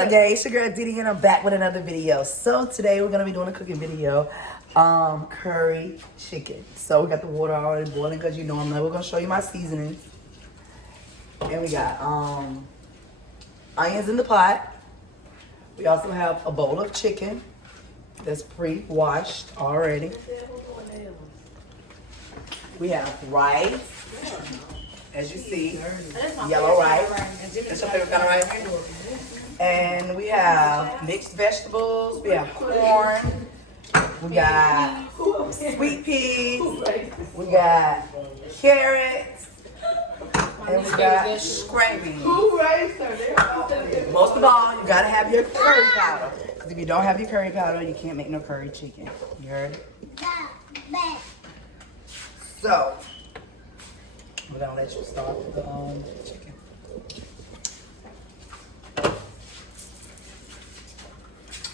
up, gang? It's your girl Didi and I'm back with another video. So today we're gonna be doing a cooking video. Curry chicken. So we got the water already boiling because you know I'm not. We're gonna show you my seasonings. And we got onions in the pot. We also have a bowl of chicken that's pre-washed already. We have rice, as you see, yellow rice. That's your favorite kind of rice? And we have mixed vegetables. We have corn. We got sweet peas. We got carrots. And we got scraped beans. Most of all, you gotta have your curry powder. Because if you don't have your curry powder, you can't make no curry chicken. You heard it? So, we're gonna let you start with the chicken.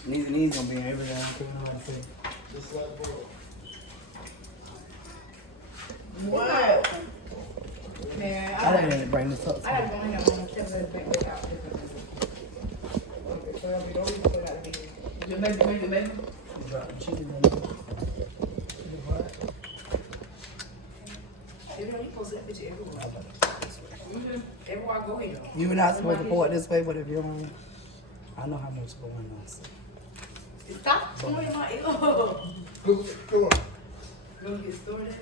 These gonna be everything. What? Man, I didn't bring this up. I had to go in there and kill it back out. Baby. Everywhere I go here. You're not supposed to pour it this way, but if you don't, I know how much going on. So. Stop pouring my ear. Go get started.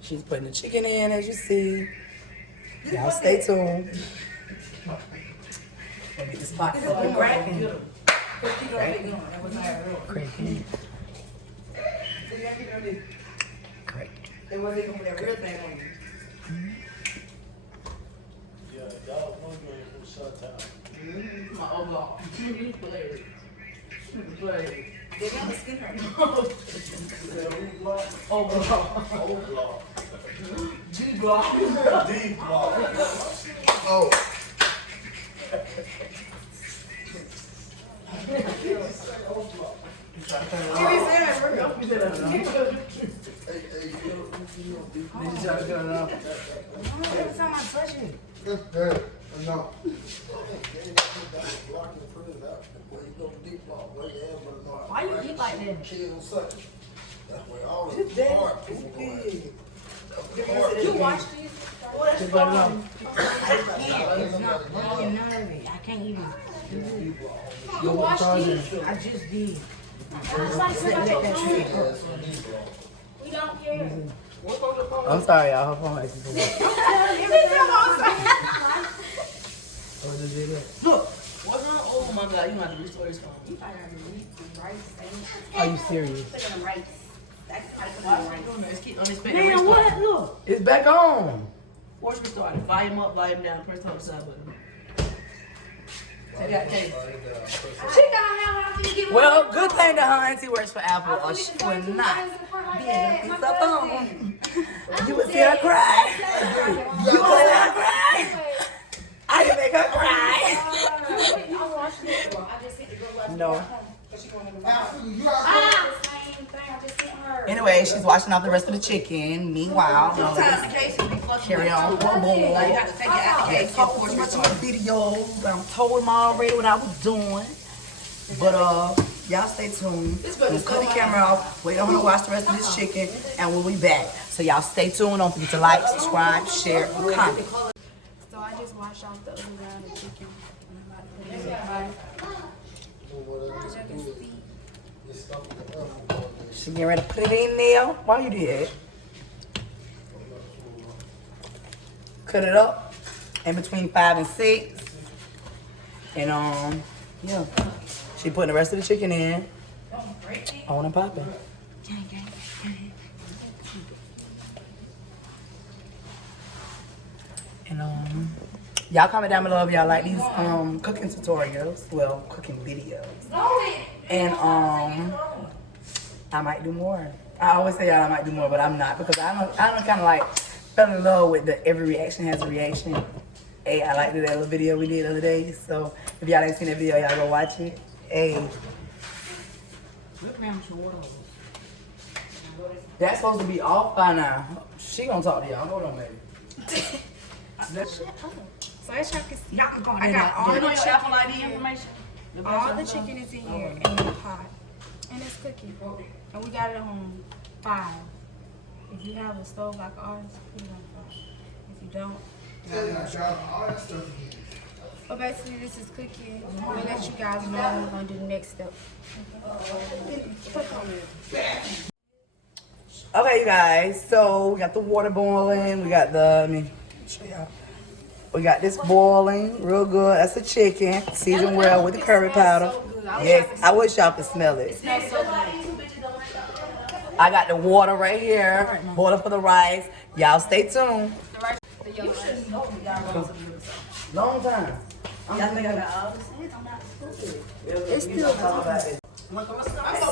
She's putting the chicken in, as you see. Y'all stay tuned. Get this pot cracking. Cracking. They wasn't even that real thing on you. Yeah, y'all wondering who's shut down. My overall. You play. They got the skin hurt. Overall. G-block. D-block. Oh. Every time I touch it. No. Why you eat like that? You watch these? Just let it out. I can't. It's not eating none of it. I can't even do it. You watch these? I just did. It's like somebody we don't care. I'm sorry, y'all. Her phone actually. Look, what's wrong? Oh my God, you have to restore this phone. You gotta eat the rice. Are you serious? Put in the rice. That's how Why you is put it in doing the that? rice. It's keep unexpected. Man, what? Look. It's back on. Force restarted. Volume up, volume down. Press the side button. Take that case. She got how I'm gonna get Well, good thing that her auntie works for Apple, or she would not be able to pick up on. You would see her cry. You would see her cry. I didn't make her cry. No. Anyway, she's washing off the rest of the chicken. Meanwhile, carry on with her bowl. You have to take it out the case. Couple of videos. I'm told them already what I was doing. But y'all stay tuned. We'll cut the camera off. Wait on her to watch the rest of this chicken, and we'll be back. So y'all stay tuned. Don't forget to like, subscribe, share, comment. So I just washed off the other round of chicken. I'm about to put it in the pot. As you can see. She getting ready to put it in there. Why you did? Cut it up in between 5 and 6. And yeah. She putting the rest of the chicken in. On and popping. And y'all comment down below if y'all like these cooking tutorials. Well, cooking videos. And I might do more. I always say I might do more, but I'm not, because I don't kind of like fell in love with the every reaction has a reaction. Hey, I liked that little video we did the other day. So if y'all ain't seen that video, y'all go watch it. Hey. That's supposed to be off by now. She gonna talk to y'all. Hold on, baby. So as y'all can see, I got You all know the your chicken Apple ID in here. information? All the chicken is in here in the pot. And it's cooking. And we got it on 5. If you have a stove like ours, put it on 5. If you don't, All that stuff. but basically this is cooking. We'll let you guys know when we're gonna do the next step. Okay, you guys. So we got the water boiling. We got let me show y'all. We got this boiling real good. That's a chicken, seasoned well with the curry powder. Yes, I wish y'all could smell it. I got the water right here, boiling for the rice. Y'all stay tuned. Long time. Y'all think I got all the sense? I'm not stupid. It's still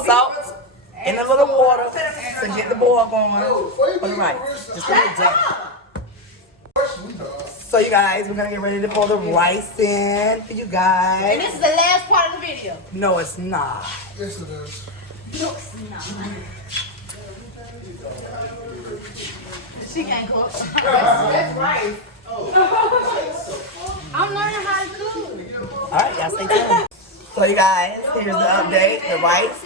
Salt in a little water to get the boil going for the rice. Just a little dab. So you guys, we're gonna get ready to pour the rice in for you And guys. this is the last part of the video. No, it's not. Yes, it is. No, it's not. She can't cook. That's right. I'm learning how to cook. All right, y'all stay tuned. So you guys, here's the update. The rice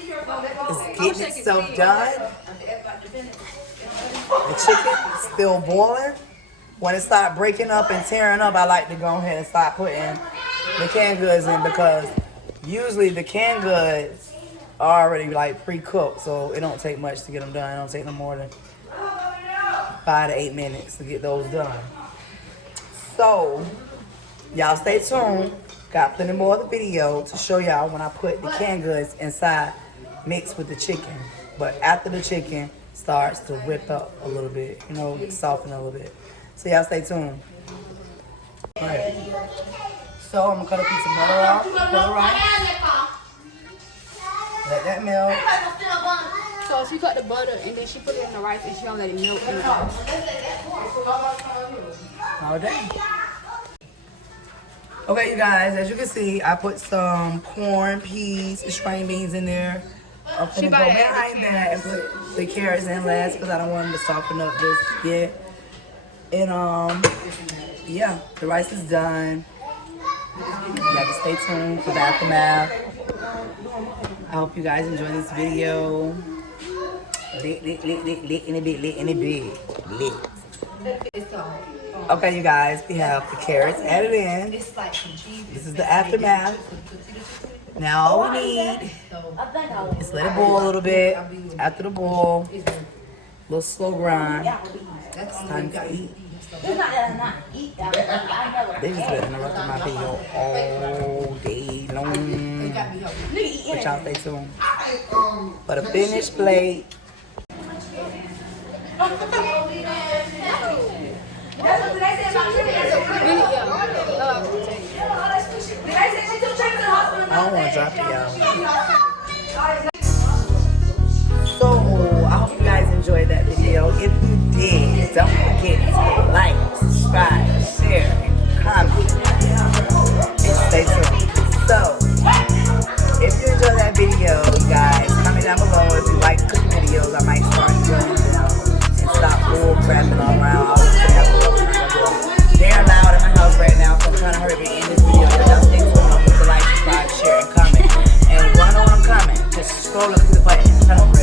is getting itself done. The chicken is still boiling. When it starts breaking up and tearing up, I like to go ahead and start putting the canned goods in because usually the canned goods are already like pre-cooked, so it don't take much to get them done. It don't take no more than 5 to 8 minutes to get those done. So y'all stay tuned. Got plenty more of the video to show y'all when I put the canned goods inside mixed with the chicken. But after the chicken starts to rip up a little bit, you know, get softened a little bit. So y'all stay tuned. Alright. So I'm gonna cut a piece of butter off for the rice. Let that melt. So she cut the butter and then she put it in the rice and she don't let it melt in the rice. All day. Okay, you guys, as you can see, I put some corn, peas, and string beans in there. I'm gonna go behind that and put the carrots in last because I don't want them to soften up just yet. And yeah, the rice is done. You gotta stay tuned for the aftermath. I hope you guys enjoy this video. Lit in a bit. Okay, you guys, we have the carrots added in. This is the aftermath. Now all we need is let it boil a little bit. After the boil, a little slow grind. It's time to eat. They just been interrupting my video all day long. But y'all stay tuned. For the finished plate. I don't want to drop it, y'all. So, I hope you guys enjoyed that video. If you did, don't forget to like, subscribe, share, and comment. And stay tuned. So, if you enjoyed that video, you guys, comment down below. If you like cooking videos, I might start doing them and stop bull crapping all around. They're loud in my house right now, so I'm trying to hurry to end this video. Y'all stay tuned. Don't forget to like, subscribe, share, and comment. And you wanna know when I'm coming? Just scroll up to the button.